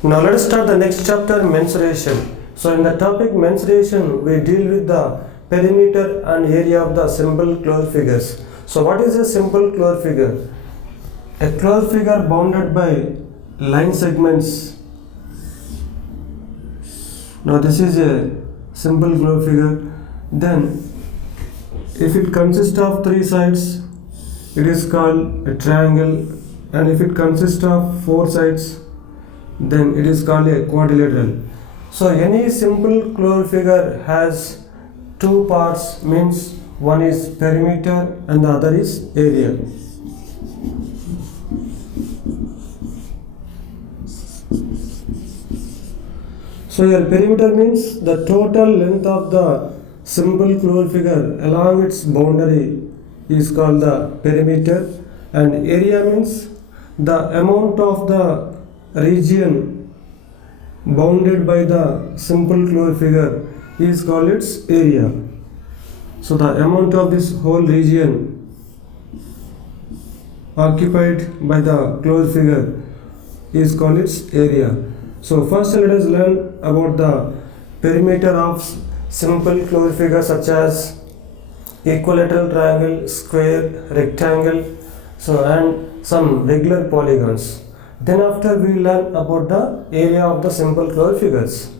Now let us start the next chapter, mensuration. So in the topic mensuration, we deal with the perimeter and area of the simple closed figures. So what is a simple closed figure? A closed figure bounded by line segments. Now this is a simple closed figure. Then if it consists of three sides, it is called a triangle, and if it consists of four sides, then it is called a quadrilateral. So any simple closed figure has two parts, means one is perimeter and the other is area. So your perimeter means the total length of the simple closed figure along its boundary is called the perimeter, and area means the amount of the region bounded by the simple closed figure is called its area. So the amount of this whole region occupied by the closed figure is called its area. So first let us learn about the perimeter of simple closed figures such as equilateral triangle, square, rectangle, so and some regular polygons. Then after we learn about the area of the simple closed figures.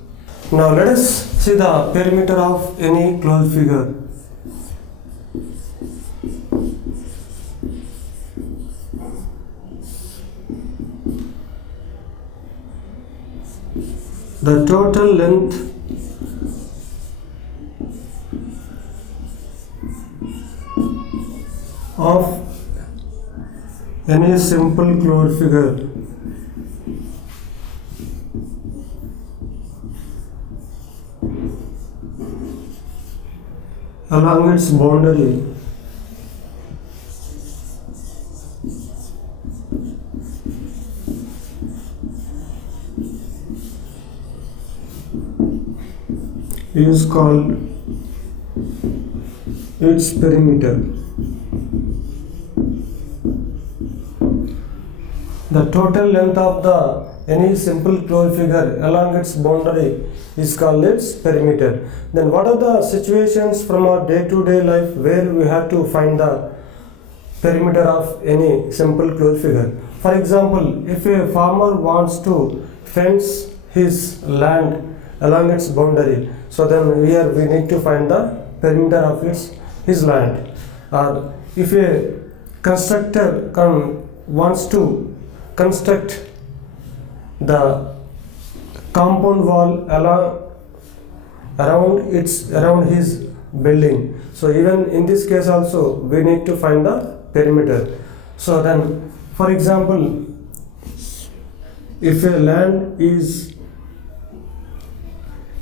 Now let us see the perimeter of any closed figure. The total length of any simple closed figure along its boundary is called its perimeter. The total length of the any simple closed figure along its boundary is called its perimeter. Then what are the situations from our day-to-day life where we have to find the perimeter of any simple closed figure? For example, if a farmer wants to fence his land along its boundary, so then here we need to find the perimeter of his land. Or if a constructor wants to construct the compound wall around his building, so even in this case also we need to find the perimeter. So then, for example, if a land is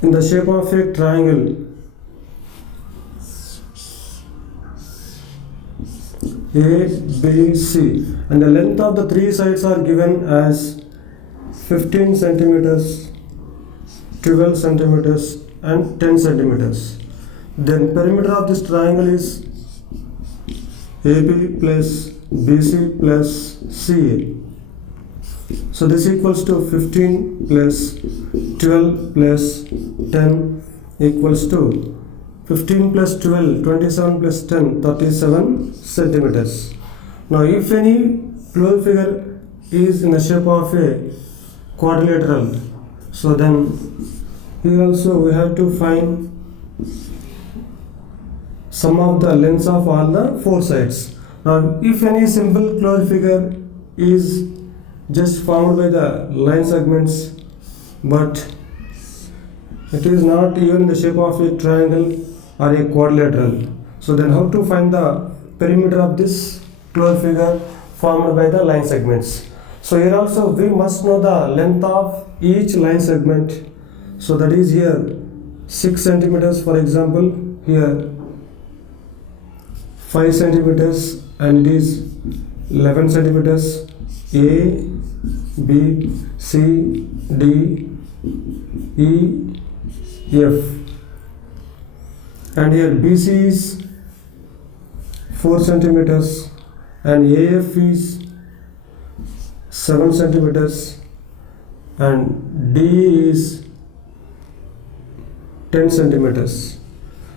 in the shape of a triangle, A, B, C, and the length of the three sides are given as 15 centimeters, 12 centimeters and 10 centimeters. Then perimeter of this triangle is AB plus BC plus CA. So this equals to 15 plus 12 plus 10 equals to 15 plus 12, 27 plus 10, 37 centimeters. Now if any closed figure is in the shape of a quadrilateral, so then here also we have to find sum of the lengths of all the four sides. Now if any simple closed figure is just formed by the line segments, but it is not even in the shape of a triangle or a quadrilateral, so then how to find the perimeter of this closed figure formed by the line segments? So here also we must know the length of each line segment. So that is here 6 centimeters, for example, here 5 centimeters, and it is 11 centimeters. A, B, C, D, E, F, and here BC is 4 centimeters and AF is 7 centimeters and D is 10 centimeters.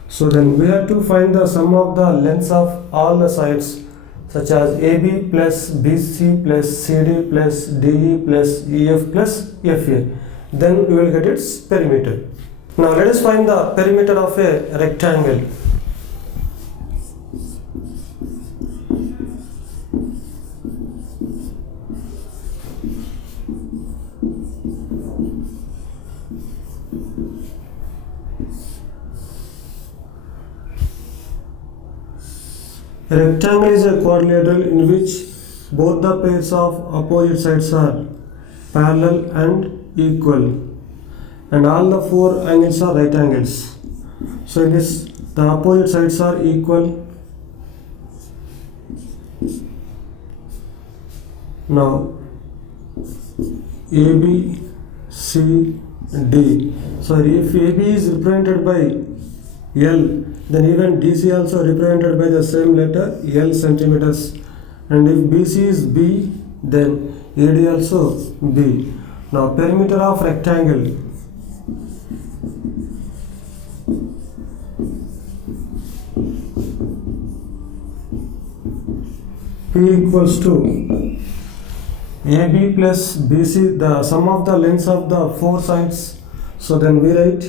So then we have to find the sum of the lengths of all the sides, such as AB plus BC plus CD plus DE plus EF plus FA. Then we will get its perimeter. Now let us find the perimeter of a rectangle. A rectangle is a quadrilateral in which both the pairs of opposite sides are parallel and equal, and all the four angles are right angles. So in this, the opposite sides are equal. Now AB, C, D. So if AB is represented by L, then even DC also represented by the same letter L centimeters, and if BC is B, then AD also B. Now perimeter of rectangle. P equals to AB plus BC, the sum of the lengths of the four sides. So then we write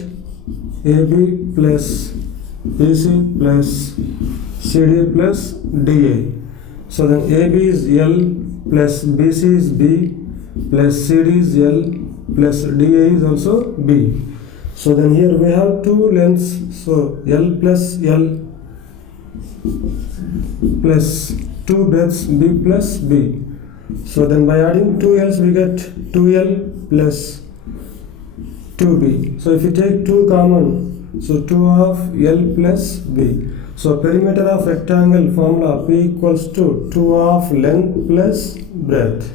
AB plus BC plus CD plus DA. So then AB is L plus BC is B plus CD is L plus DA is also B. So then here we have two lengths. So L plus L plus two breadths B plus B. So then by adding 2 L's we get 2L plus 2B. So if you take 2 common, so 2 of L plus B. So perimeter of rectangle formula P equals to 2 of length plus breadth.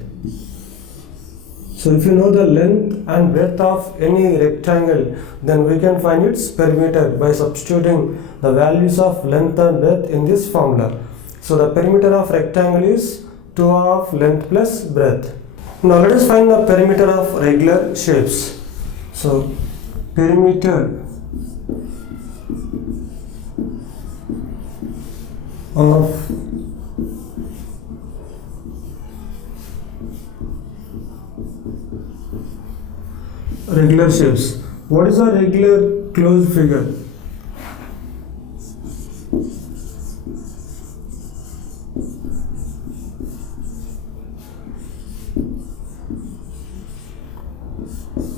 So if you know the length and breadth of any rectangle, then we can find its perimeter by substituting the values of length and breadth in this formula. So the perimeter of rectangle is 2 of length plus breadth. Now let us find the perimeter of regular shapes. So perimeter of regular shapes. What is a regular closed figure?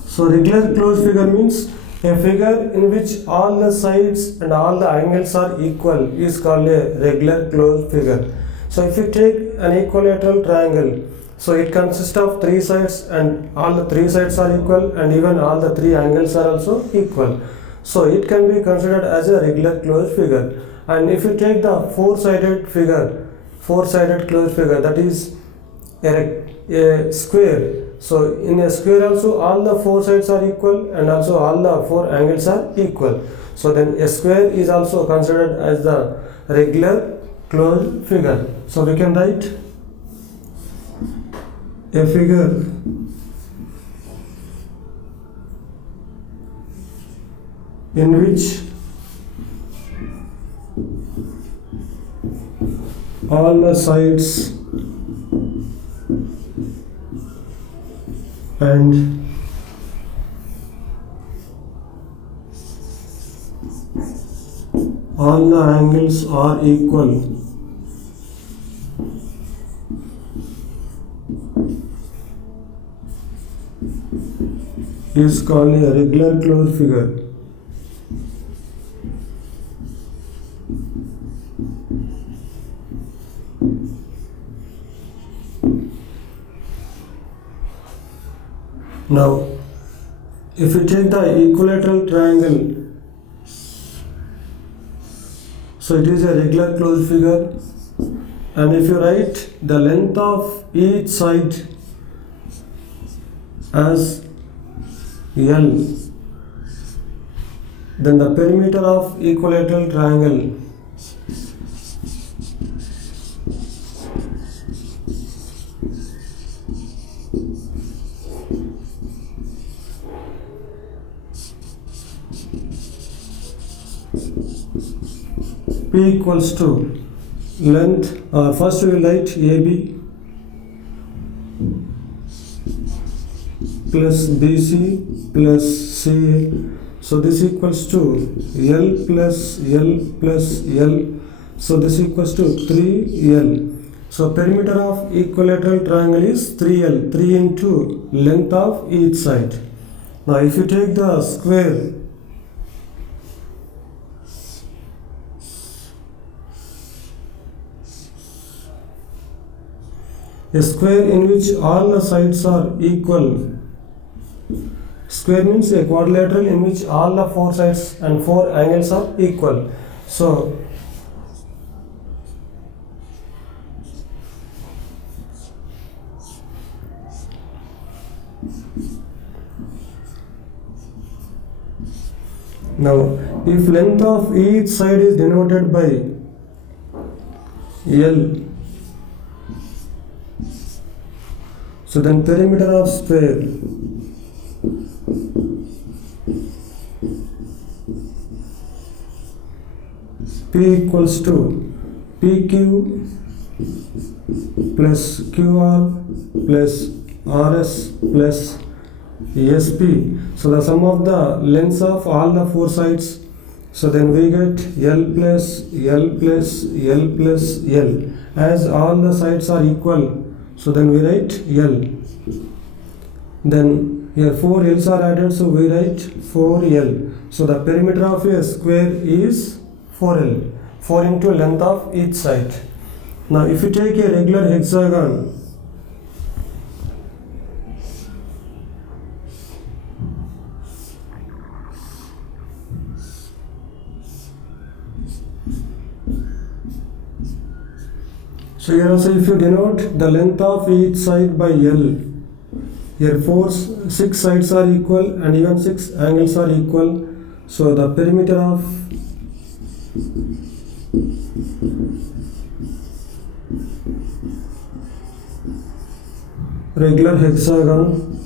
So regular closed figure means a figure in which all the sides and all the angles are equal is called a regular closed figure. So if you take an equilateral triangle, so it consists of three sides and all the three sides are equal and even all the three angles are also equal. So it can be considered as a regular closed figure. And if you take the four-sided closed figure, that is a square. So in a square also all the four sides are equal and also all the four angles are equal. So then a square is also considered as the regular closed figure. So we can write a figure in which all the sides and all the angles are equal is called a regular closed figure. Now, if you take the equilateral triangle, so it is a regular closed figure, and if you write the length of each side as L, then the perimeter of equilateral triangle P equals to length, first we will write AB plus BC plus CA. So this equals to L plus L plus L. So this equals to 3L. So perimeter of equilateral triangle is 3L, 3 into length of each side. Now if you take the square, a square in which all the sides are equal. Square means a quadrilateral in which all the four sides and four angles are equal. So now if length of each side is denoted by L, so then perimeter of square P equals to PQ plus QR plus RS plus SP. So the sum of the lengths of all the four sides. So then we get L plus L plus L plus L. As all the sides are equal, so then we write L. Then here 4 L's are added, so we write 4L. So the perimeter of a square is 4L, 4 into length of each side. Now if you take a regular hexagon, so here also if you denote the length of each side by L, here 6 sides are equal and even 6 angles are equal. So the perimeter of regular hexagon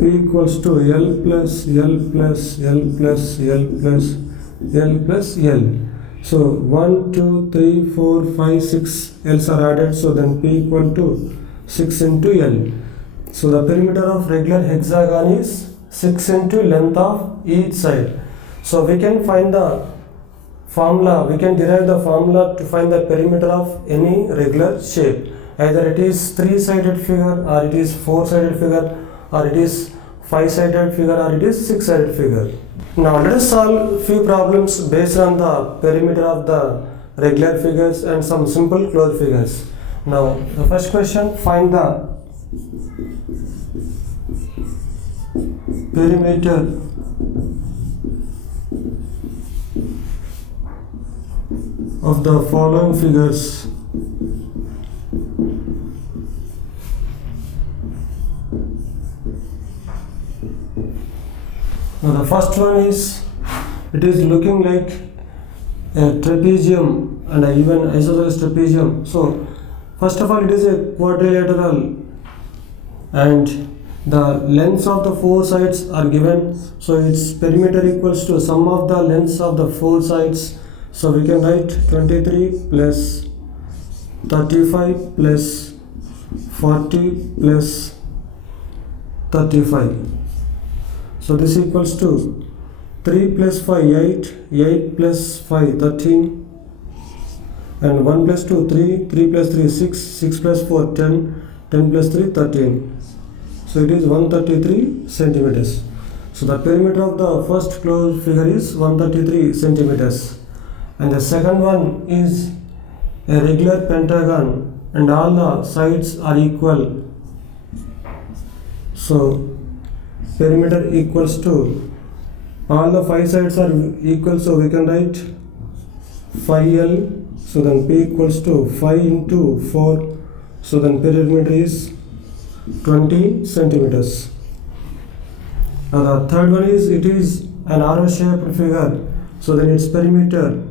P equals to L plus L plus L plus L plus L plus L. So 1, 2, 3, 4, 5, 6 L's are added, so then P equal to 6 into L. So the perimeter of regular hexagon is 6 into length of each side. So we can find the formula, we can derive the formula to find the perimeter of any regular shape. Either it is 3-sided figure, or it is 4-sided figure, or it is 5-sided figure, or it is 6-sided figure. Now let us solve few problems based on the perimeter of the regular figures and some simple closed figures. Now the first question, find the perimeter of the following figures. Now the first one is, it is looking like a trapezium and even isosceles trapezium. So first of all, it is a quadrilateral and the lengths of the four sides are given. So its perimeter equals to sum of the lengths of the four sides. So we can write 23 plus 35 plus 40 plus 35. So this equals to 3 plus 5 8, 8 plus 5 13, and 1 plus 2 3, 3 plus 3 6, 6 plus 4 10, 10 plus 3 13. So it is 133 centimeters. So the perimeter of the first closed figure is 133 centimeters. And the second one is a regular pentagon and all the sides are equal. So perimeter equals to, all the 5 sides are equal, so we can write 5L. So then P equals to 5 into 4. So then perimeter is 20 centimeters. Now the third one is, it is an arrow shaped figure. So then its perimeter,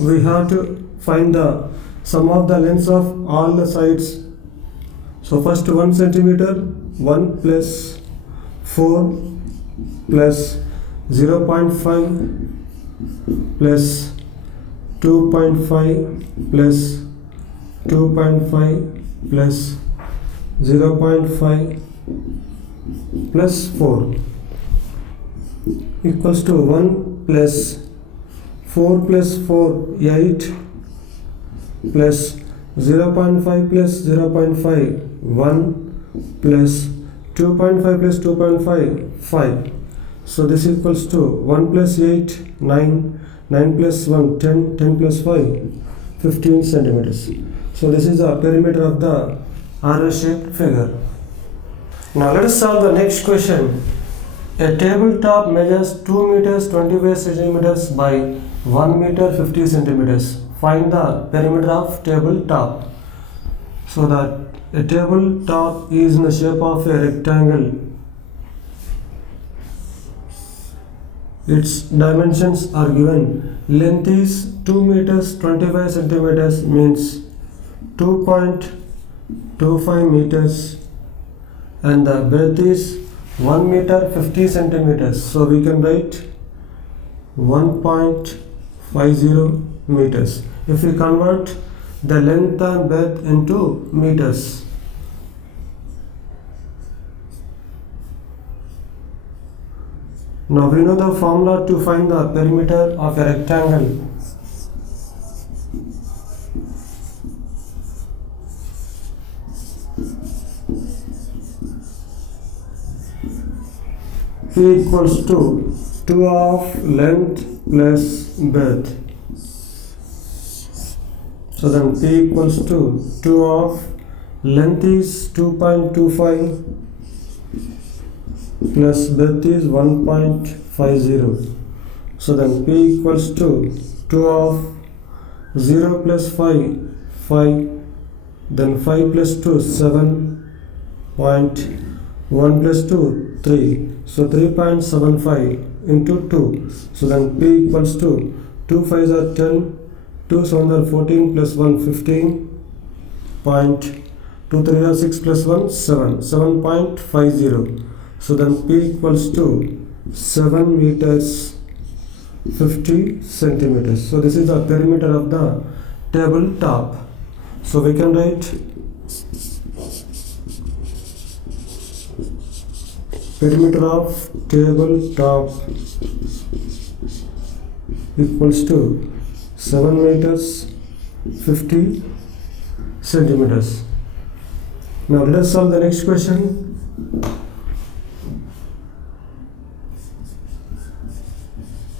we have to find the sum of the lengths of all the sides. So first 1 centimeter, 1 plus 4 plus 0.5 plus 2.5 plus 2.5 plus 0.5 plus 4 equals to 1 plus 4 plus 4 8 plus 0.5 plus 0.5 1 plus 2.5 plus 2.5 5. So this equals to 1 plus 8 9, 9 plus 1 10, 10 plus 5 15 centimeters. So this is the perimeter of the arrow shaped figure. Now let us solve the next question. A tabletop measures 2 meters 25 centimeters by 1 meter 50 centimeters. Find the perimeter of tabletop. So that a tabletop is in the shape of a rectangle. Its dimensions are given. Length is 2 meters 25 centimeters means 2.25 meters, and the breadth is 1 meter 50 centimeters. So we can write 1.50 meters. If we convert the length and breadth into meters, now we know the formula to find the perimeter of a rectangle. P equals to 2 of length plus breadth. So then P equals to 2 of length is 2.25 plus breadth is 1.50. So then P equals to 2 of 0 plus 5 5, then 5 plus 2 7, 1 plus 2 3. So 3.75 into 2. So then P equals to 2 5s are 10, 2 7 are 14 plus 1 15. 2 3 are 6 plus 1 7, 7.50. So then P equals to 7 meters 50 centimeters. So this is the perimeter of the tabletop. So we can write perimeter of tabletop equals to 7 meters 50 centimeters. Now let us solve the next question.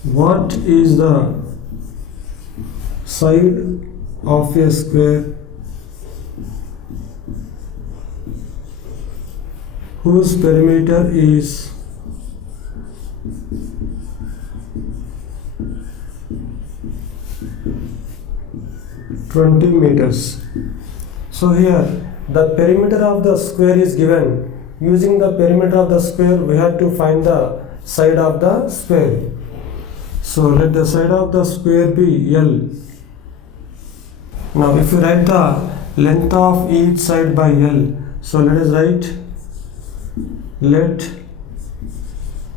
What is the side of a square whose perimeter is 20 meters? So here the perimeter of the square is given. Using the perimeter of the square, we have to find the side of the square. So let the side of the square be L. Now if you write the length of each side by L, so let us write, let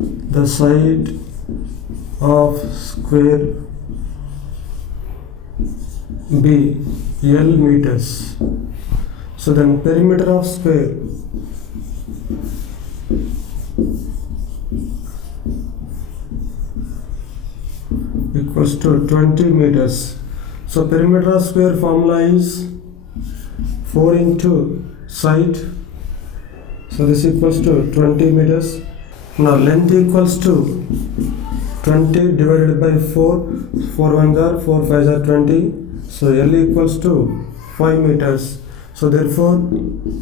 the side of square be L meters. So then perimeter of square equals to 20 meters. So perimeter of square formula is 4 into side. So this equals to 20 meters. Now length equals to 20 divided by 4. 4 1s are 4 5s are 20. So L equals to 5 meters. So therefore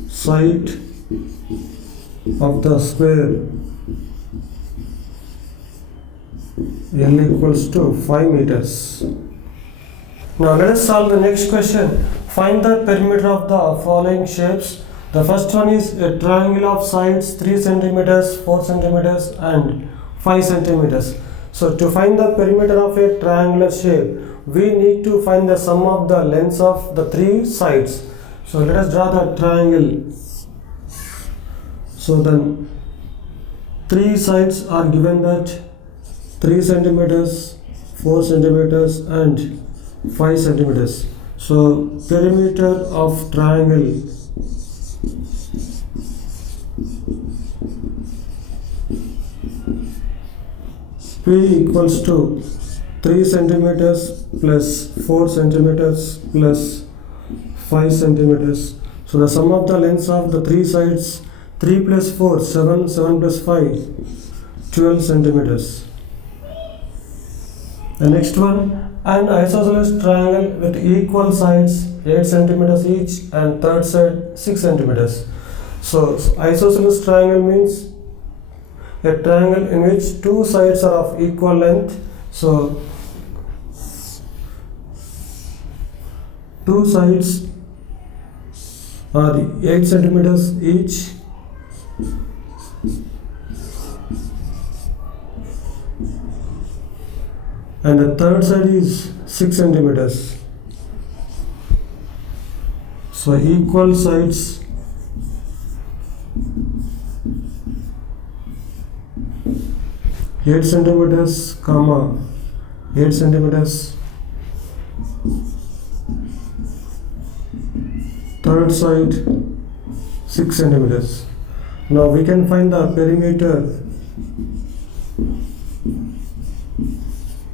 side of the square L equals to 5 meters. Now let us solve the next question. Find the perimeter of the following shapes. The first one is a triangle of sides 3 centimeters, 4 centimeters and 5 centimeters. So to find the perimeter of a triangular shape, we need to find the sum of the lengths of the 3 sides. So let us draw the triangle. So then 3 sides are given that 3 centimeters, 4 centimeters and 5 centimeters. So perimeter of triangle P equals to 3 centimeters plus 4 centimeters plus 5 centimeters. So the sum of the lengths of the three sides, 3 plus 4, 7, 7 plus 5, 12 centimeters. The next one, an isosceles triangle with equal sides 8 centimeters each and third side 6 centimeters. So isosceles triangle means a triangle in which two sides are of equal length. So two sides are 8 centimeters each and the third side is 6 centimeters. So equal sides eight centimeters, comma 8 centimeters, third side 6 centimeters. Now we can find the perimeter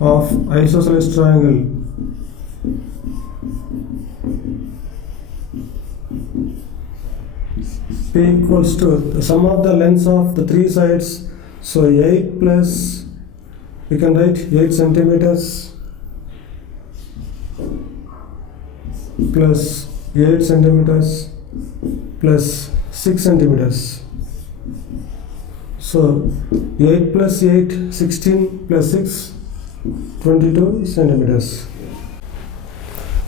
of isosceles triangle. P equals to the sum of the lengths of the three sides. So 8 plus, we can write 8 centimeters plus 8 centimeters plus 6 centimeters. So 8 plus 8, 16 plus 6, 22 centimeters.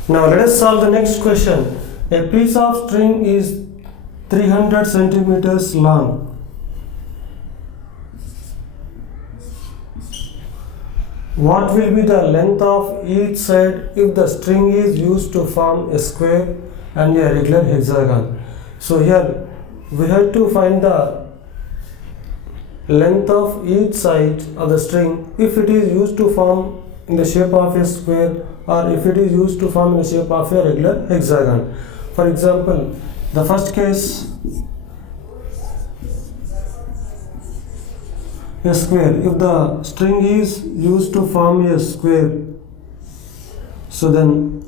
Now let us solve the next question. A piece of string is 300 centimeters long. What will be the length of each side if the string is used to form a square and a regular hexagon? So here we have to find the length of each side of the string if it is used to form in the shape of a square or if it is used to form in the shape of a regular hexagon. For example, the first case, a square. If the string is used to form a square, so then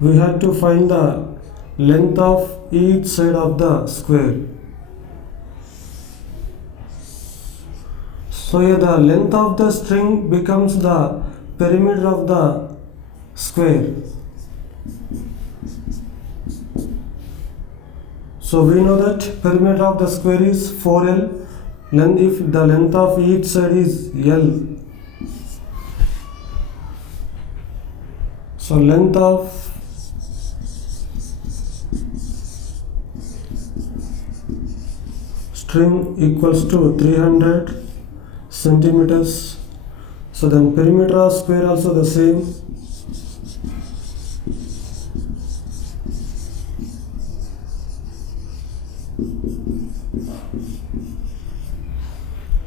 we have to find the length of each side of the square. So here the length of the string becomes the perimeter of the square. So we know that perimeter of the square is 4L. If the length of each side is L, so length of string equals to 300 centimeters. So then perimeter of square also the same.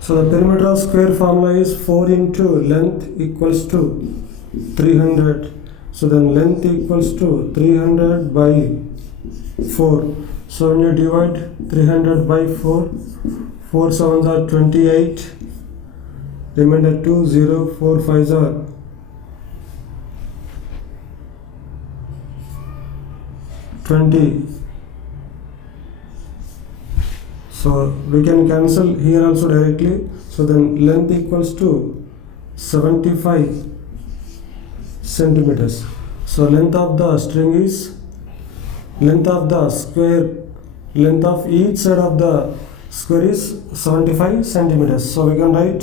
So the perimeter of square formula is 4 into length equals to 300. So then length equals to 300 by 4. So when you divide 300 by 4, 4 sevens are 28. Remainder 2, 0, 4 fives are 20. So we can cancel here also directly. So then length equals to 75 centimeters. So length of the string is, length of the square, length of each side of the square is 75 centimeters. So we can write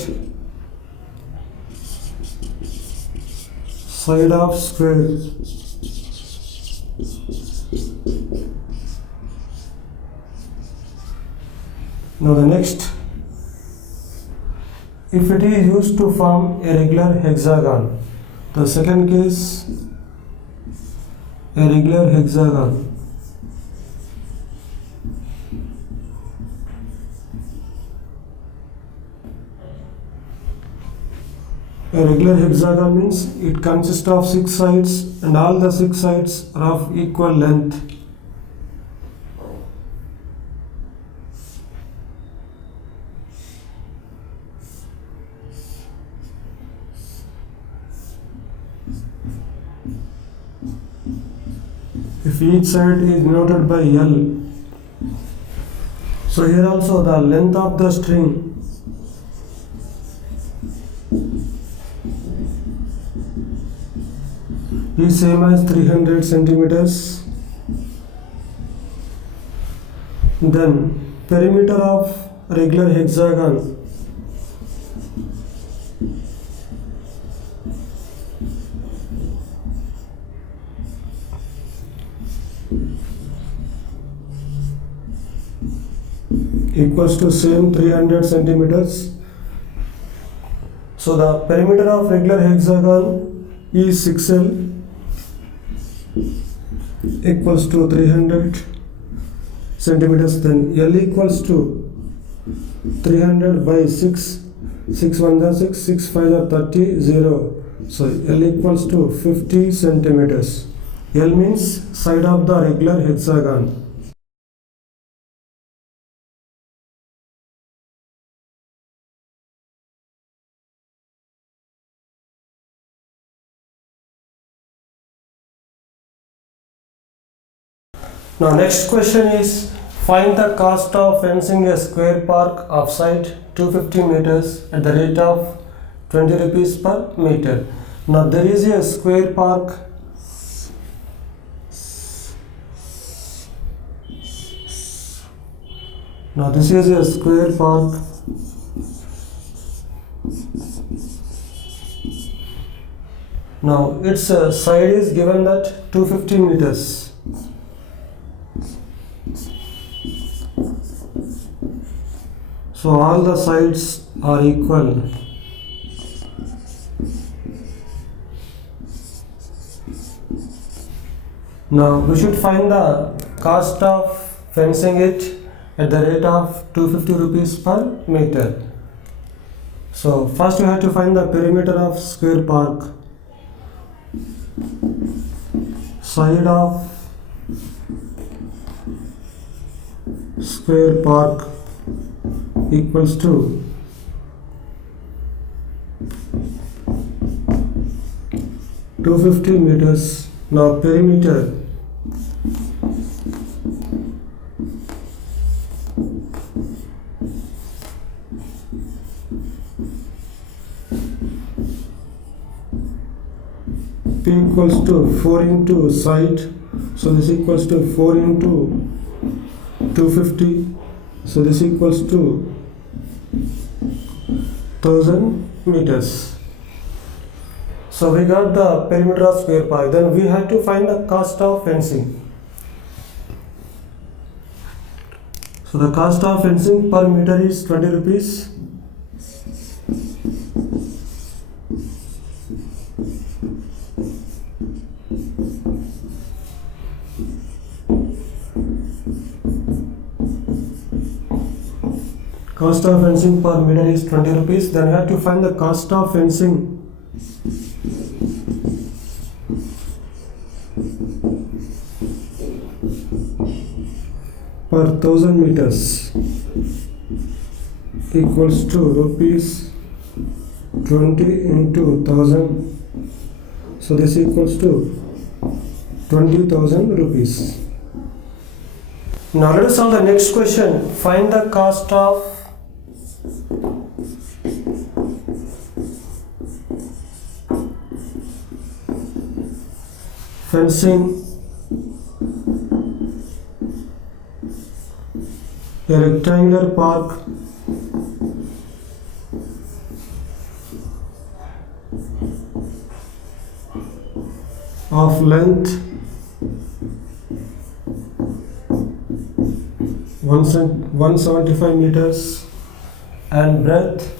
side of square Now the next, if it is used to form a regular hexagon, the second case, a regular hexagon. A regular hexagon means it consists of 6 sides and all the 6 sides are of equal length. If each side is denoted by L, so here also the length of the string is same as 300 centimeters. Then perimeter of regular hexagon equals to same 300 centimeters. So the perimeter of regular hexagon is 6L equals to 300 centimeters. Then L equals to 300 by 6, 6 1 are 6, 6 5 are 30, 0. So L equals to 50 centimeters. L means side of the regular hexagon. Now next question is, find the cost of fencing a square park of site 250 meters at the rate of 20 rupees per meter. Now there is a square park Now this is a square park Now its side is given that 250 meters. So all the sides are equal. Now we should find the cost of fencing it at the rate of 250 rupees per meter. So first we have to find the perimeter of square park. Side of square park equals to (250 meters). Now perimeter P equals to 4 into side, so this equals to 4 into 250, so this equals to 1000 meters. So we got the perimeter of square park. Then we have to find the cost of fencing. So the cost of fencing per meter is 20 rupees. Cost of fencing per meter is 20 rupees. Then you have to find the cost of fencing per 1000 meters equals to rupees 20 into 1000. So this equals to 20,000 rupees. Now let us solve the next question. Find the cost of fencing a rectangular park of length 175 meters and breadth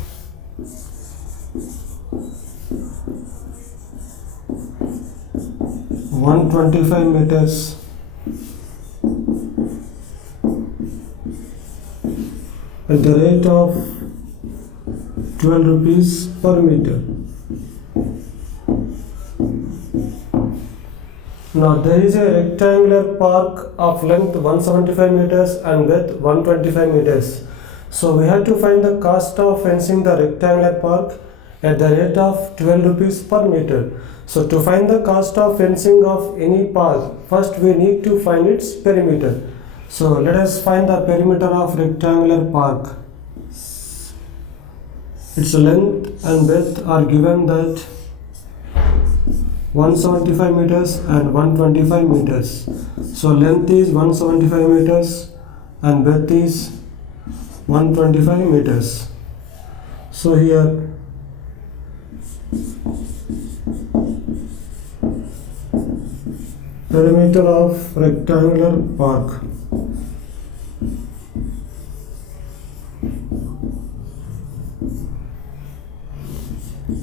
125 meters at the rate of 12 rupees per meter. Now there is a rectangular park of length 175 meters and width 125 meters. So we have to find the cost of fencing the rectangular park at the rate of 12 rupees per meter. So to find the cost of fencing of any park, first we need to find its perimeter. So let us find the perimeter of rectangular park. Its length and width are given that 175 meters and 125 meters. So length is 175 meters and width is 125 meters. So here perimeter of rectangular park.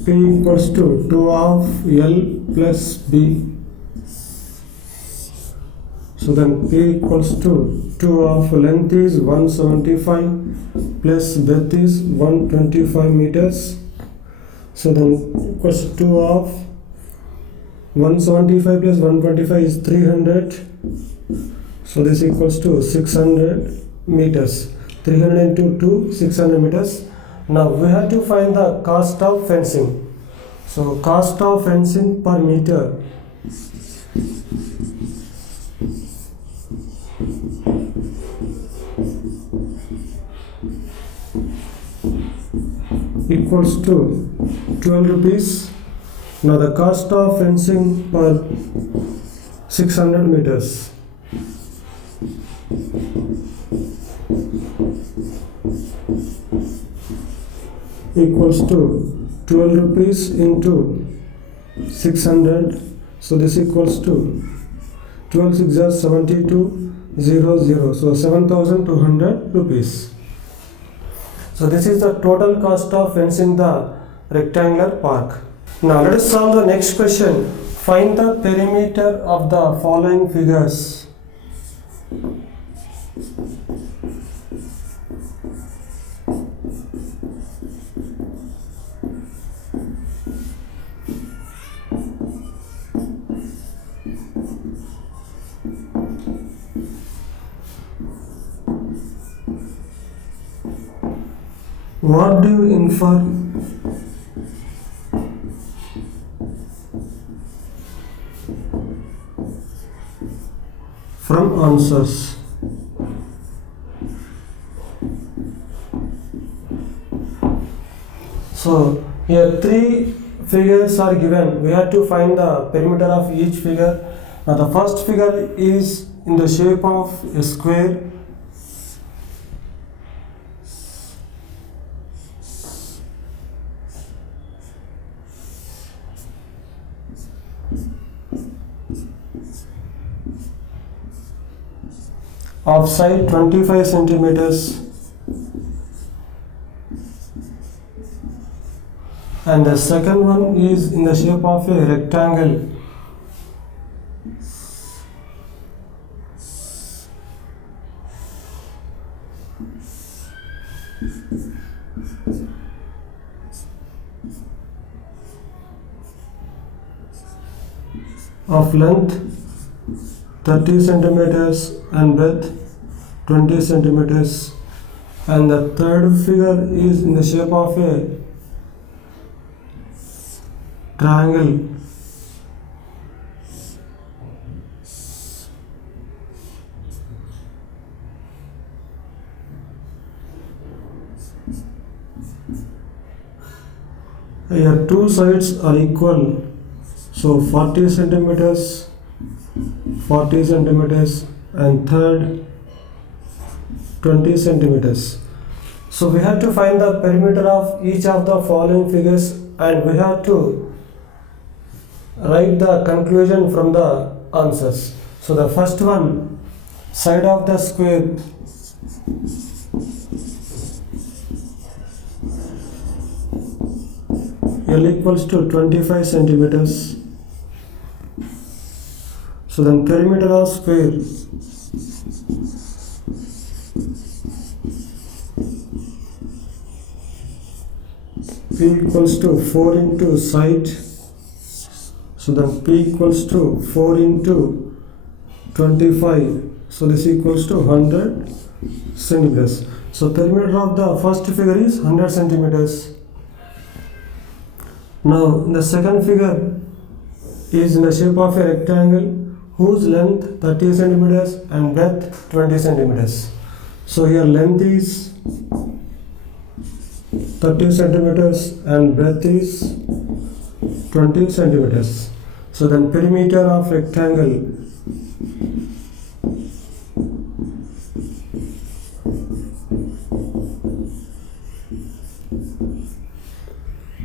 P equals to 2 of L plus B. So then P equals to 2 of length is 175 plus width is 125 meters. So then equals to 2 of 175 plus 125 is 300. So this equals to 600 meters. 300 into 2, 600 meters. Now we have to find the cost of fencing. So cost of fencing per meter equals to 12 rupees. Now the cost of fencing per 600 meters equals to 12 rupees into 600. So this equals to 12 6 is 7200. So 7200 rupees. So this is the total cost of fencing the rectangular park. Now let us solve the next question. Find the perimeter of the following figures. What do you infer from answers? So here three figures are given. We have to find the perimeter of each figure. Now the first figure is in the shape of a square. Of side 25 centimeters, and the second one is in the shape of a rectangle of length 30 centimeters and width 20 centimeters, and the third figure is in the shape of a triangle here two sides are equal, so 40 centimeters and third 20 centimeters. So we have to find the perimeter of each of the following figures, and we have to write the conclusion from the answers. So the first one, side of the square L equals to 25 centimeters. So then perimeter of square P equals to 4 into side. So So then P equals to 4 into 25. So this equals to 100 centimeters. So perimeter of the first figure is 100 centimeters. Now the second figure is in the shape of a rectangle whose length 30 centimeters and breadth 20 centimeters. So here length is 30 centimeters and breadth is 20 centimeters. So then perimeter of rectangle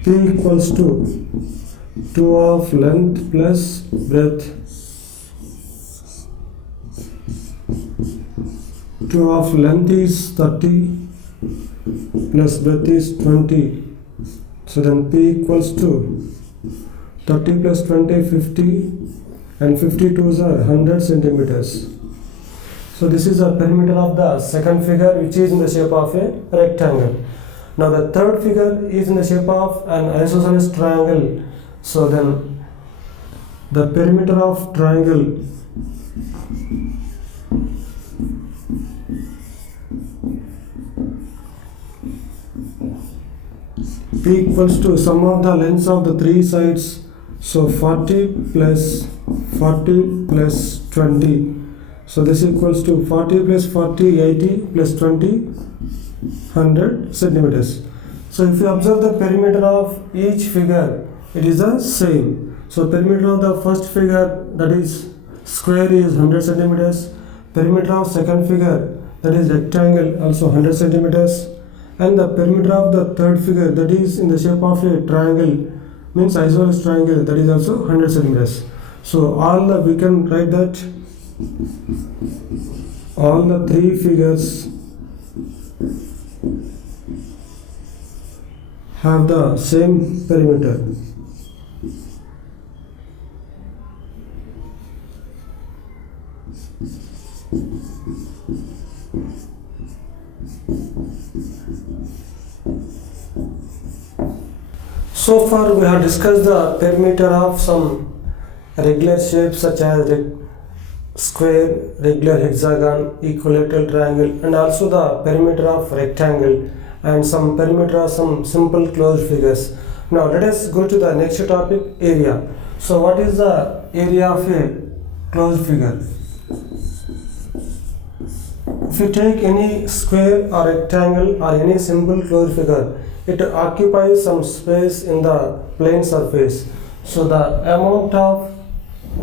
P equals to 2 of length plus breadth. 2 of length is 30 plus breadth is 20. So then P equals to 30 plus 20, 50, and 52s are 100 centimeters. So this is the perimeter of the second figure, which is in the shape of a rectangle. Now the third figure is in the shape of an isosceles triangle. So then the perimeter of triangle P equals to sum of the lengths of the three sides. So 40 plus 20. So this equals to 40 plus 40, 80 plus 20, 100 centimeters. So if you observe the perimeter of each figure, it is the same. So perimeter of the first figure, that is square, is 100 centimeters. Perimeter of second figure, that is rectangle, also 100 centimeters. And the perimeter of the third figure, that is in the shape of a triangle, means isosceles triangle, that is also 100 centimeters. So we can write that all the three figures have the same perimeter. So far we have discussed the perimeter of some regular shapes such as square, regular hexagon, equilateral triangle, and also the perimeter of rectangle and some perimeter of some simple closed figures. Now let us go to the next topic, area. So what is the area of a closed figure? If you take any square or rectangle or any simple closed figure, it occupies some space in the plane surface. So the amount of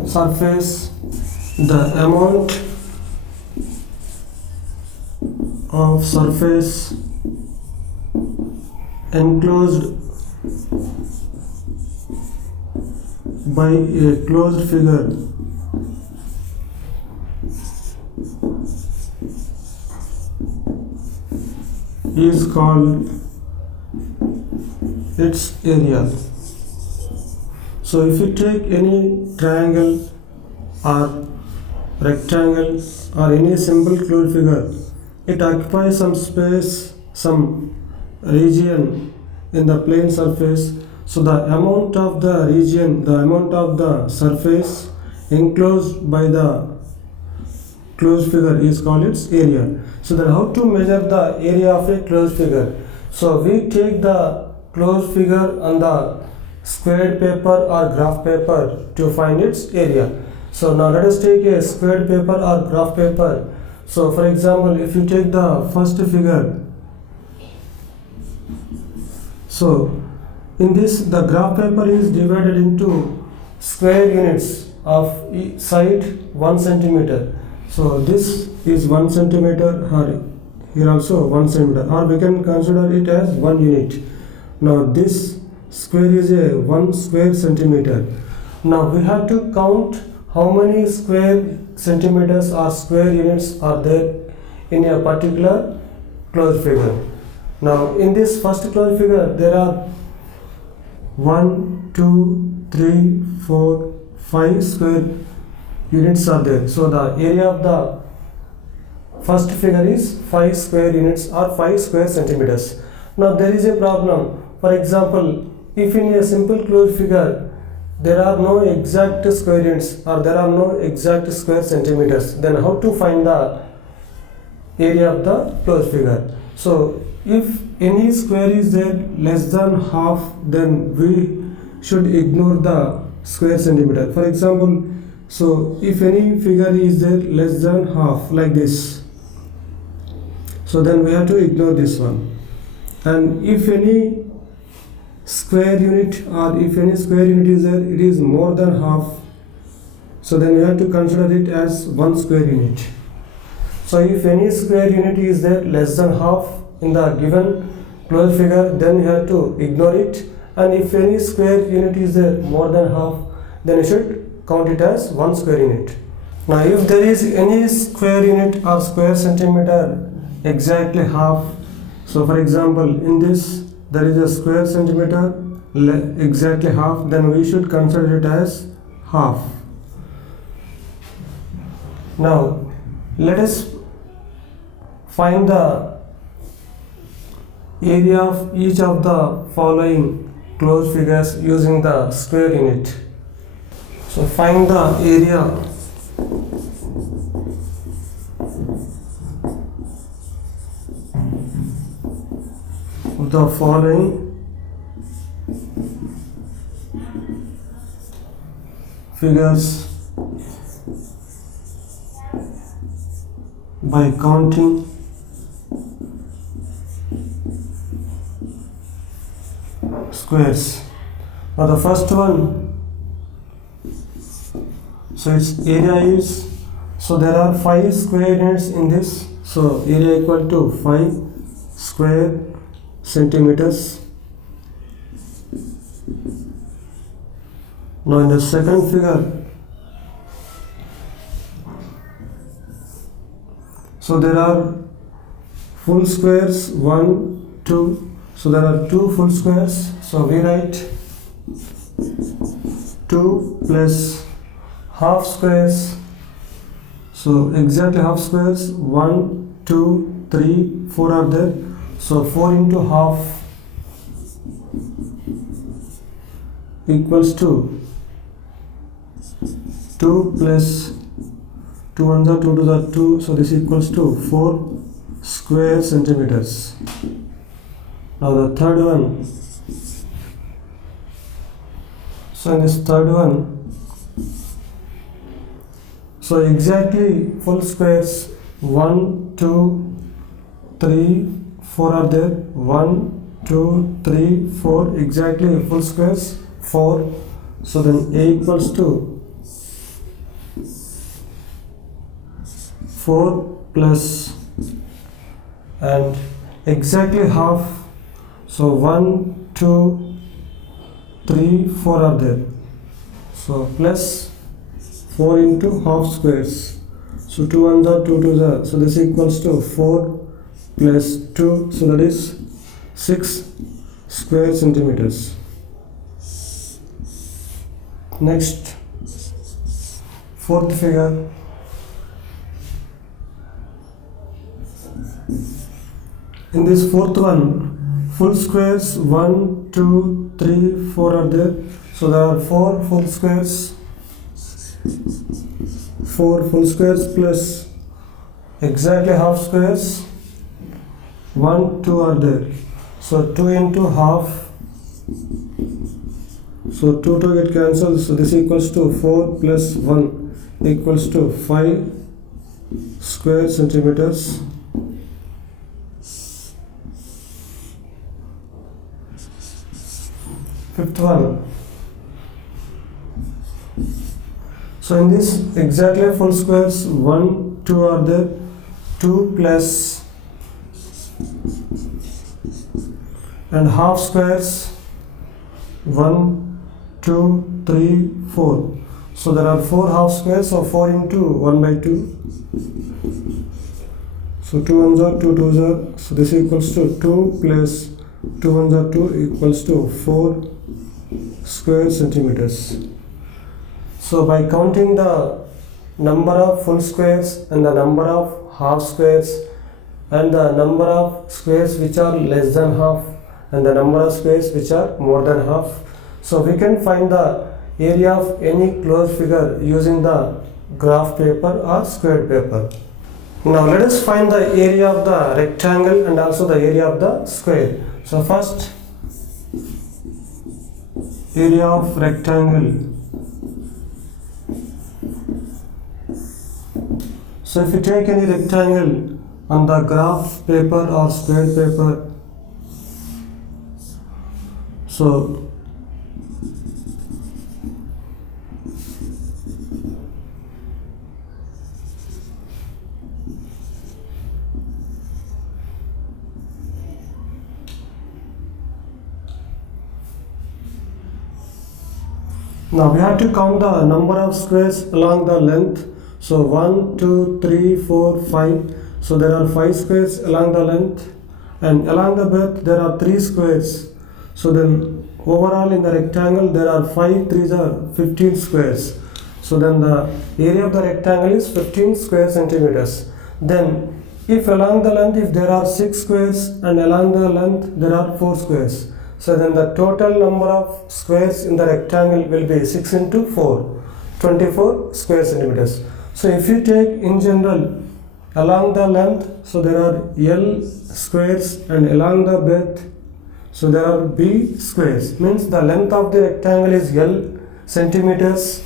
surface enclosed by a closed figure is called its area. So if you take any triangle or rectangle or any simple closed figure, it occupies some space, some region in the plane surface. So the amount of the region, the amount of the surface enclosed by the closed figure is called its area. So then how to measure the area of a closed figure? So we take the closed figure on the squared paper or graph paper to find its area. So now let us take a squared paper or graph paper. So for example, if you take the first figure, so in this the graph paper is divided into square units of each side 1 centimeter. So this is 1 centimeter, or here also 1 centimeter, or we can consider it as 1 unit. Now this square is a 1 square centimeter. Now we have to count how many square centimeters or square units are there in a particular closed figure. Now in this first closed figure there are 1, 2, 3, 4, 5 square units are there. So the area of the first figure is 5 square units or 5 square centimeters. Now there is a problem. For example, if in a simple closed figure there are no exact square units or there are no exact square centimeters, then how to find the area of the closed figure? So if any square is there less than half, then we should ignore the square centimeter. For example, so if any figure is there less than half like this, so then we have to ignore this one. And if any square unit or if any square unit is there, it is more than half, so then we have to consider it as one square unit. So if any square unit is there less than half in the given closed figure, then you have to ignore it. And if any square unit is there more than half, then you should count it as one square unit. Now if there is any square unit or square centimeter exactly half, so for example in this there is a square centimeter exactly half, then we should consider it as half. Now let us find the area of each of the following closed figures using the square unit. So find the area of the following figures by counting squares. Now the first one, so its area is, so there are 5 square units in this, so area equal to 5 square centimeters. Now in the second figure, so there are full squares 1, 2, so there are 2 full squares, so we write 2 plus half squares, so exactly half squares 1, 2, 3, 4 are there, so 4 into half equals to 2 plus 2 ones are 2 to the 2, so this equals to 4 square centimeters. Now the third one, so in this third one, so exactly full squares 1, 2, 3, 4 are there, 1, 2, 3, 4, exactly full squares 4, so then A equals to 4 plus and exactly half, so 1, 2, 3, 4 are there, so plus 4 into half squares, so 2 ones are 2 to the, so this equals to 4 plus 2, so that is 6 square centimeters. Next, fourth figure, in this fourth one, full squares 1, 2, 3, 4 are there, so there are 4 full squares, 4 full squares plus exactly half squares 1, 2 are there, so 2 into half, so 2 to get cancelled, so this equals to 4 plus 1 equals to 5 square centimeters. Fifth one, so in this exactly full squares 1, 2 are there, 2 plus and half squares 1, 2, 3, 4, so there are 4 half squares, so 4 into 1 by 2, so 2 ones are 2 twos are, so this equals to 2 plus 2 ones are 2 equals to 4 square centimeters. So by counting the number of full squares and the number of half squares and the number of squares which are less than half and the number of squares which are more than half, so we can find the area of any closed figure using the graph paper or squared paper. Now let us find the area of the rectangle and also the area of the square. So first, area of rectangle. So if you take any rectangle on the graph paper or squared paper, so now we have to count the number of squares along the length. So 1, 2, 3, 4, 5. So there are 5 squares along the length, and along the breadth there are 3 squares. So then overall in the rectangle there are 5 3s are 15 squares. So then the area of the rectangle is 15 square centimeters. Then if along the length, if there are 6 squares and along the length there are 4 squares, so then the total number of squares in the rectangle will be 6 into 4, 24 square centimeters. So if you take in general along the length, so there are L squares, and along the breadth, so there are B squares. Means the length of the rectangle is L centimeters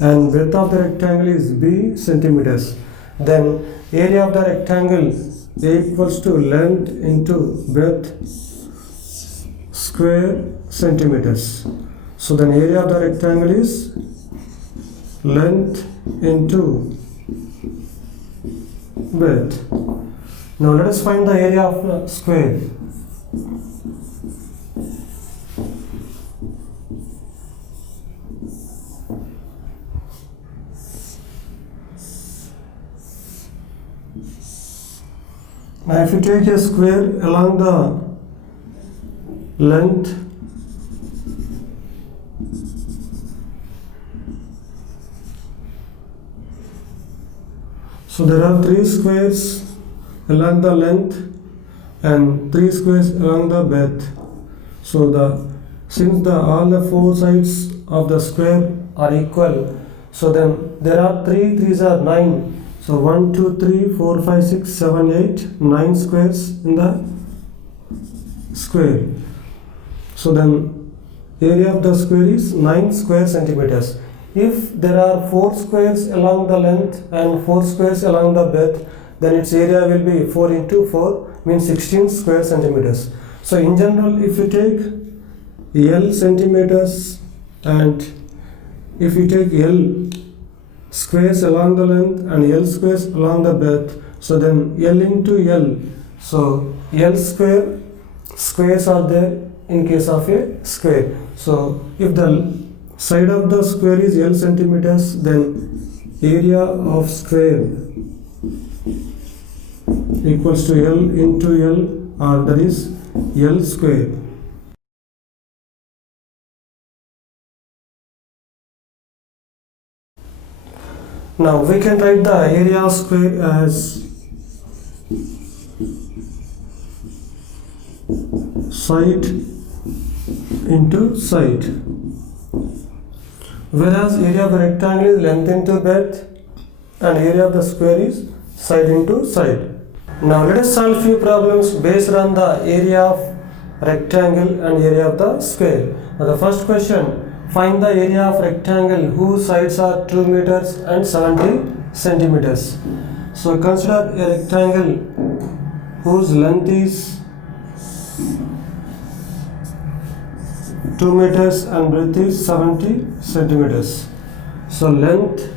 and breadth of the rectangle is B centimeters. Then area of the rectangle A equals to length into breadth square centimeters. So then area of the rectangle is length into breadth. Now let us find the area of the square. Now if you take a square along the length, so there are 3 squares along the length and 3 squares along the breadth. So since all the 4 sides of the square are equal, so then there are 3 3s are 9. So 1, 2, 3, 4, 5, 6, 7, 8, 9 squares in the square. So then area of the square is 9 square centimeters. If there are 4 squares along the length and 4 squares along the breadth, then its area will be 4 into 4, means 16 square centimeters. So in general, if you take L centimeters and if you take L squares along the length and L squares along the breadth, so then L into L, so L squares are there in case of a square. So if the side of the square is L centimeters, then area of square equals to L into L, or that is L square. Now we can write the area of square as side into side, whereas area of the rectangle is length into breadth and area of the square is side into side. Now let us solve few problems based on the area of rectangle and area of the square. Now the first question, find the area of rectangle whose sides are 2 meters and 70 centimeters. So consider a rectangle whose length is 2 meters and breadth is 70 centimeters. So length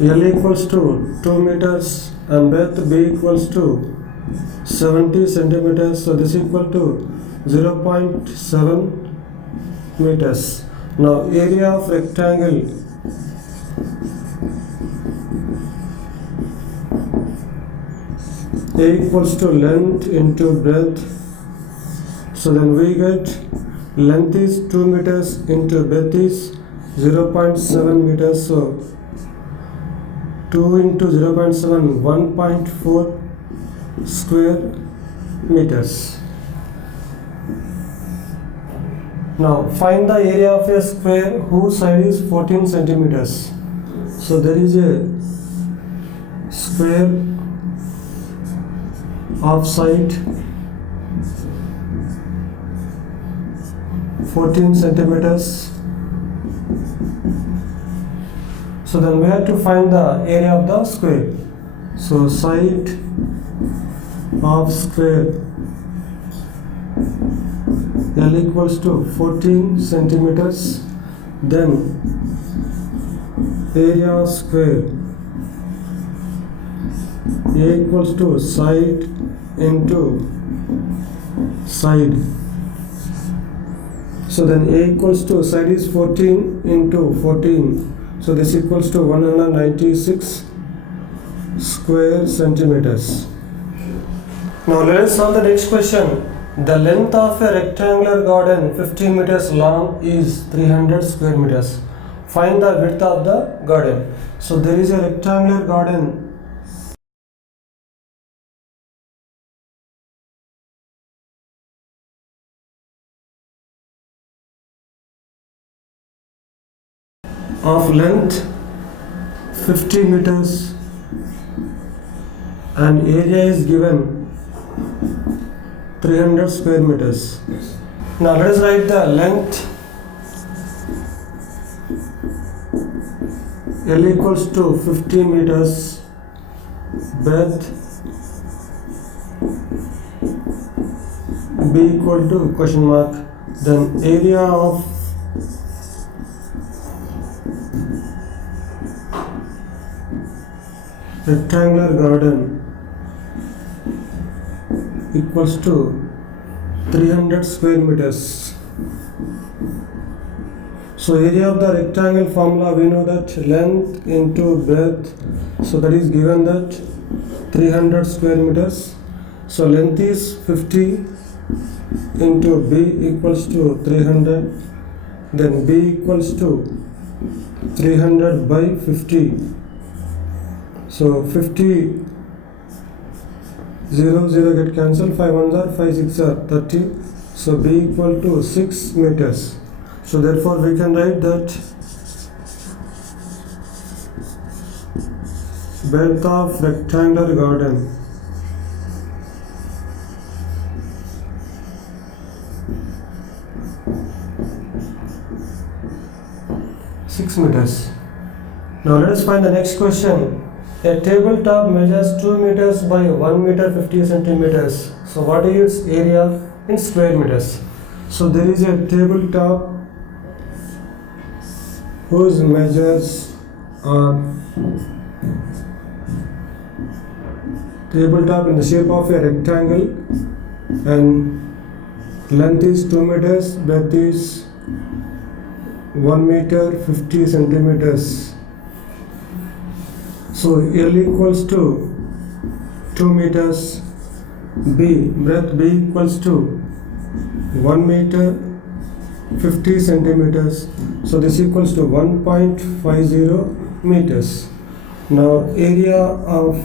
L equals to 2 meters and breadth B equals to 70 centimeters. So this is equal to 0.7 meters. Now area of rectangle A equals to length into breadth. So then we get length is 2 meters into breadth is 0.7 meters. So 2 into 0.7, 1.4 square meters. Now find the area of a square whose side is 14 centimeters. So there is a square of side 14 centimeters. So then we have to find the area of the square. So side of square L equals to 14 centimeters. Then area of square A equals to side into side. So then A equals to side is 14 into 14. So this equals to 196 square centimeters. Now let us solve the next question. The length of a rectangular garden 50 meters long is 300 square meters. Find the width of the garden. So there is a rectangular garden of length 50 meters and area is given 300 square meters. Now let us write the length L equals to 50 meters, breadth B equal to question mark, then area of rectangular garden equals to 300 square meters. So area of the rectangle formula, we know that length into breadth, so that is given that 300 square meters. So length is 50 into B equals to 300, then B equals to 300 by 50. So 50 0 get cancelled, 5 1s are 5 6 are 30. So B equal to 6 meters. So therefore we can write that breadth of rectangular garden meters. Now let us find the next question. A tabletop measures 2 meters by 1 meter 50 centimeters. So what is its area in square meters? So there is a tabletop whose measures are tabletop in the shape of a rectangle and length is 2 meters, breadth is 1 meter 50 centimeters. So L equals to 2 meters, breadth B equals to 1 meter 50 centimeters. So this equals to 1.50 meters. Now area of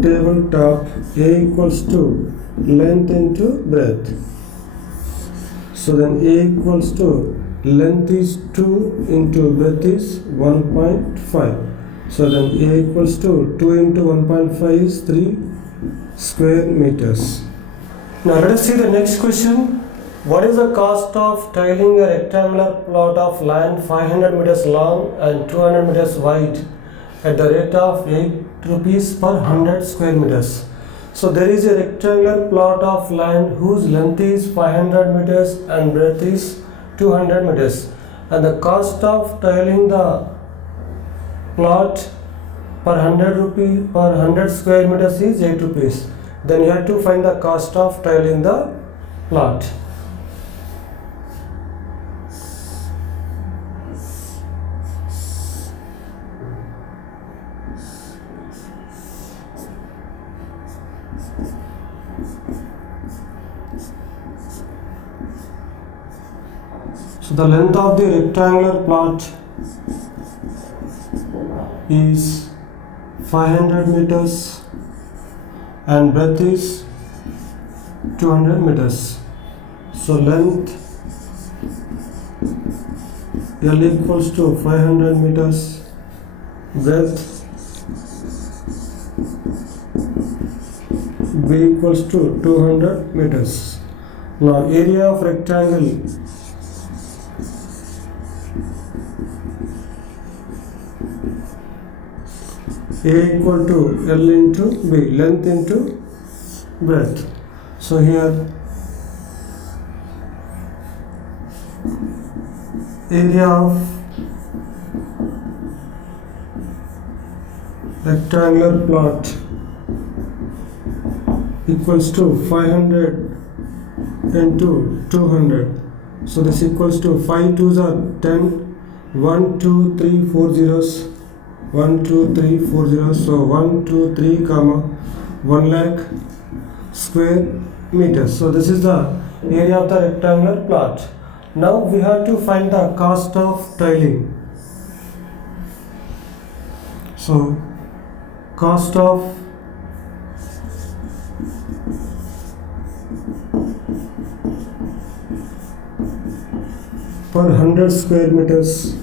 tabletop A equals to length into breadth. So then A equals to length is 2 into breadth is 1.5. So then A equals to 2 into 1.5 is 3 square meters. Now let us see the next question. What is the cost of tiling a rectangular plot of land 500 meters long and 200 meters wide at the rate of 8 rupees per 100 square meters? So there is a rectangular plot of land whose length is 500 meters and breadth is 200 meters, and the cost of tiling the plot per 100 rupees per 100 square meters is 8 rupees. Then you have to find the cost of tiling the plot. So the length of the rectangular plot is 500 meters and breadth is 200 meters. So length L equals to 500 meters, breadth B equals to 200 meters. Now area of rectangle A equal to L into B, length into breadth. So here area of rectangular plot equals to 500 into 200. So this equals to 5 2s are 10, 1 2 3 4 zeros, 1 2 3 4 zeros. So 1 2 3 comma 1 lakh square meters. So this is the area of the rectangular plot. Now we have to find the cost of tiling. So cost of per 100 square meters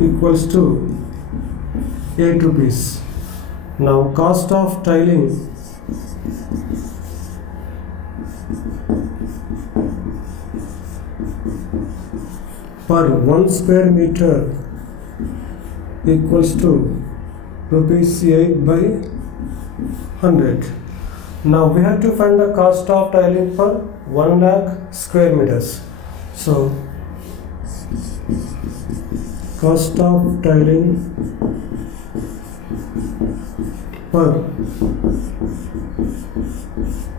equals to 8 rupees. Now cost of tiling per 1 square meter equals to rupees 8 by 100. Now we have to find the cost of tiling per 1 lakh square meters. So cost of tiling per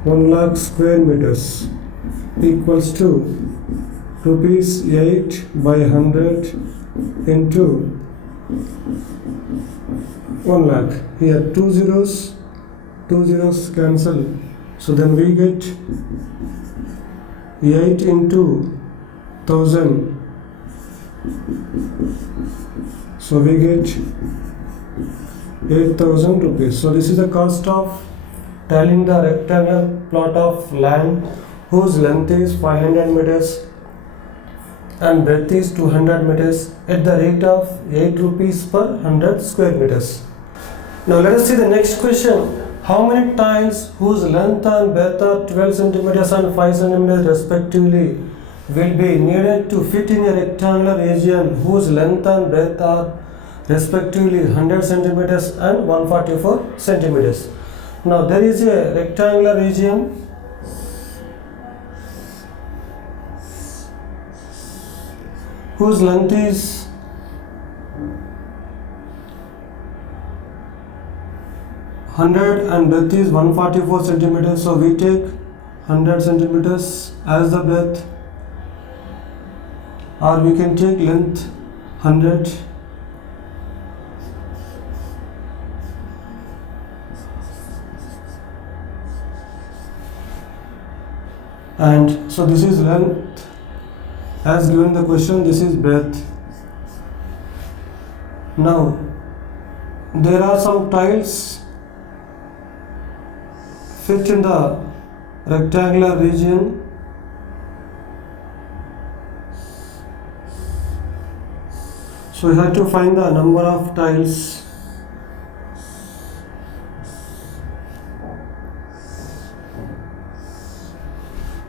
1 lakh square meters equals to rupees 8 by 100 into 1 lakh. Here two zeros cancel, so then we get 8 into 1000, so we get 8,000 rupees. So this is the cost of tiling the rectangular plot of land whose length is 500 meters and breadth is 200 meters at the rate of 8 rupees per 100 square meters. Now let us see the next question. How many tiles whose length and breadth are 12 centimeters and 5 centimeters respectively will be needed to fit in a rectangular region whose length and breadth are respectively 100 centimeters and 144 centimeters? Now there is a rectangular region whose length is 100 and breadth is 144 centimeters. So we take 100 centimeters as the breadth, or we can take length 100 and so this is length as given the question, this is breadth. Now there are some tiles fit in the rectangular region. So we have to find the number of tiles.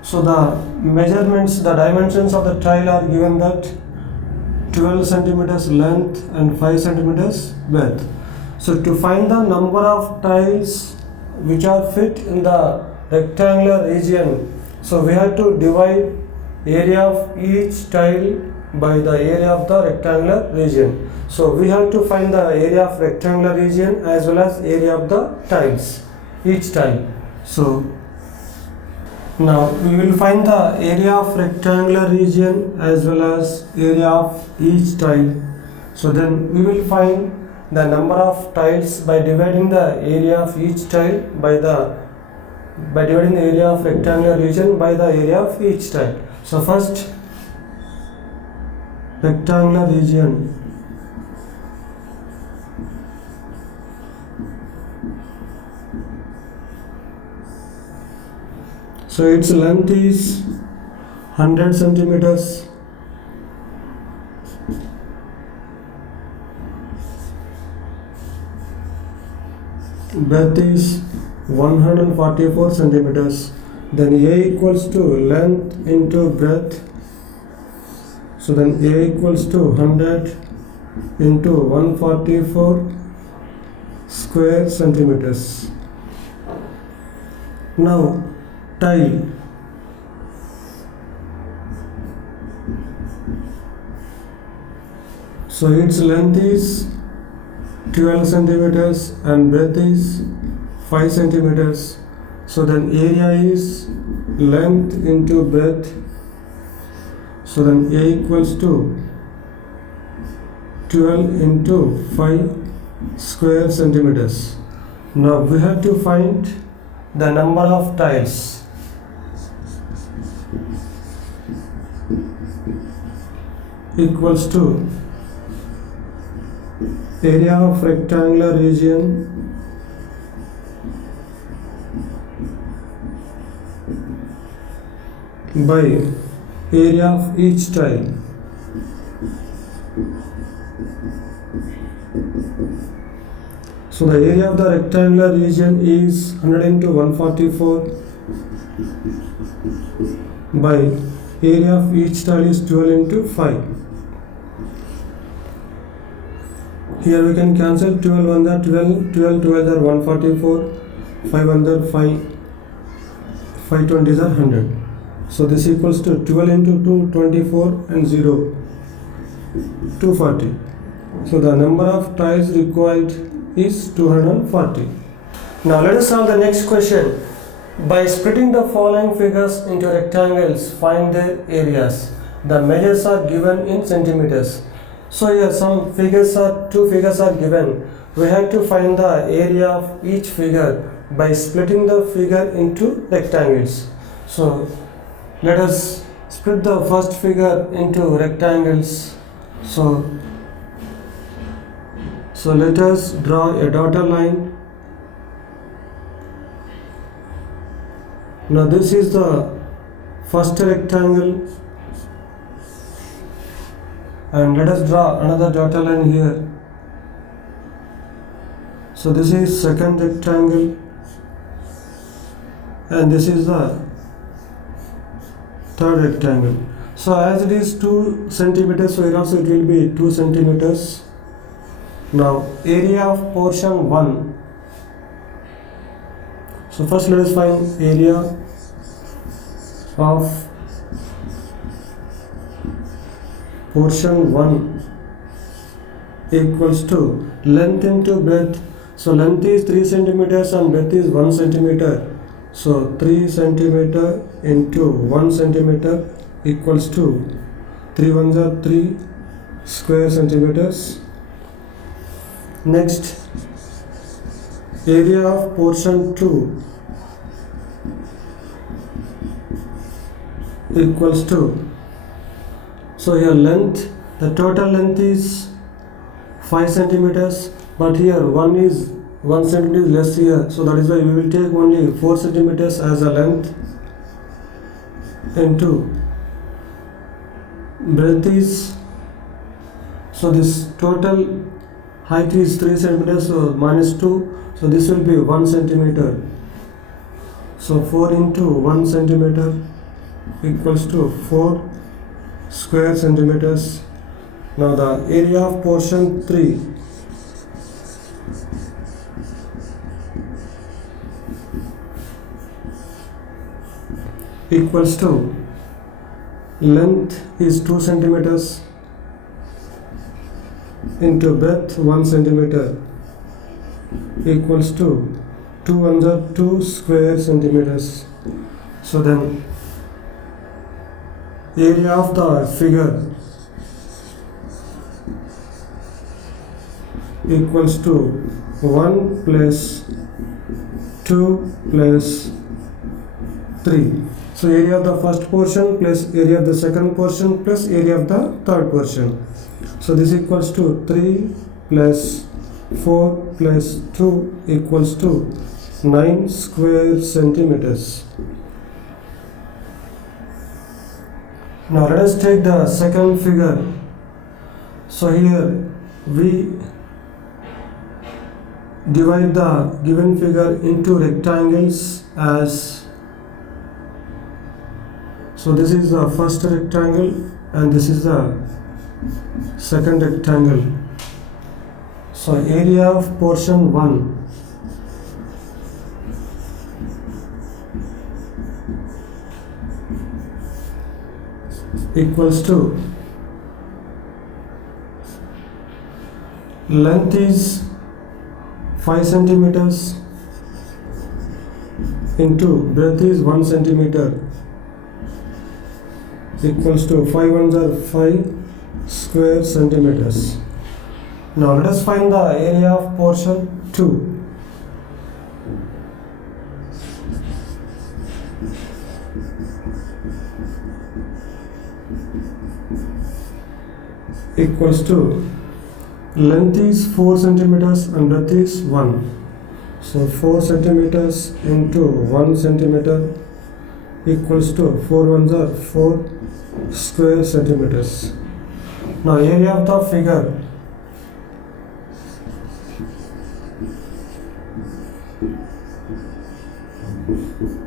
So the measurements, the dimensions of the tile are given that 12 centimeters length and 5 centimeters breadth. So to find the number of tiles which are fit in the rectangular region, so we have to divide area of each tile by the area of the rectangular region. So we have to find the area of rectangular region as well as area of the tiles, each tile. So now we will find the area of rectangular region as well as area of each tile. So then we will find the number of tiles by dividing the area of each tile by dividing the area of rectangular region by the area of each tile. So first, rectangular region So its length is 100 centimeters. Breadth is 144 centimeters. Then A equals to length into breadth. So then A equals to 100 into 144 square centimeters. Now tile. So its length is 12 centimeters and breadth is 5 centimeters. So then area is length into breadth. So then A equals to 12 into 5 square centimeters. Now we have to find the number of tiles. Equals to area of rectangular region by area of each tile. So the area of the rectangular region is 100 into 144 by area of each tile is 12 into 5. Here we can cancel 12 under 12, 12 12 are 144, 5 under 5, 5 20s are 100. So this equals to 12 into 2, 24 and 0, 240. So the number of tiles required is 240. Now let us solve the next question. By splitting the following figures into rectangles, find their areas. The measures are given in centimeters. So here two figures are given. We have to find the area of each figure by splitting the figure into rectangles. So let us split the first figure into rectangles. So let us draw a dotted line. Now this is the first rectangle, and let us draw another dotted line here. So this is second rectangle, and this is the third rectangle. So as it is 2 centimeters, so here also it will be 2 centimeters. Now area of portion 1. So first let us find area of portion 1 equals to length into breadth. So length is 3 centimeters and breadth is 1 centimeter. So 3 centimeter into 1 centimeter equals to 3 ones are 3 square centimeters. Next, area of portion 2 equals to, so here length, the total length is 5 centimeters, but here 1 centimeter is less here, so that is why we will take only 4 centimeters as a length into breadth is, so this total height is 3 centimeters, so minus 2, so this will be 1 centimeter. So 4 into 1 centimeter equals to 4 square centimeters. Now the area of portion 3 equals to length is 2 centimeters into breadth 1 centimeter equals to 2 ones are 2 square centimeters. So then area of the figure equals to 1 plus 2 plus 3. So area of the first portion plus area of the second portion plus area of the third portion. So this equals to 3 plus 4 plus 2 equals to 9 square centimeters. Now let us take the second figure. So here we divide the given figure into rectangles as, so this is the first rectangle and this is the second rectangle. So area of portion 1 equals to, length is 5 centimeters into breadth is 1 centimeter equals to 5 ones are 5 square centimeters. Now let us find the area of portion 2. Equals to, length is 4 centimeters and breadth is 1. So 4 centimeters into 1 centimeter equals to 4 ones are 4 square centimeters. Now area of the figure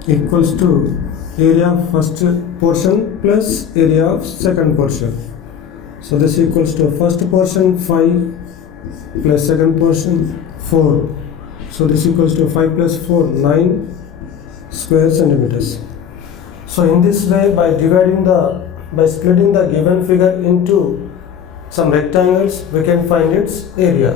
equals to area of first portion plus area of second portion. So this equals to first portion 5 plus second portion 4. So this equals to 5 plus 4, 9 square centimeters. So in this way, by splitting the given figure into some rectangles, we can find its area.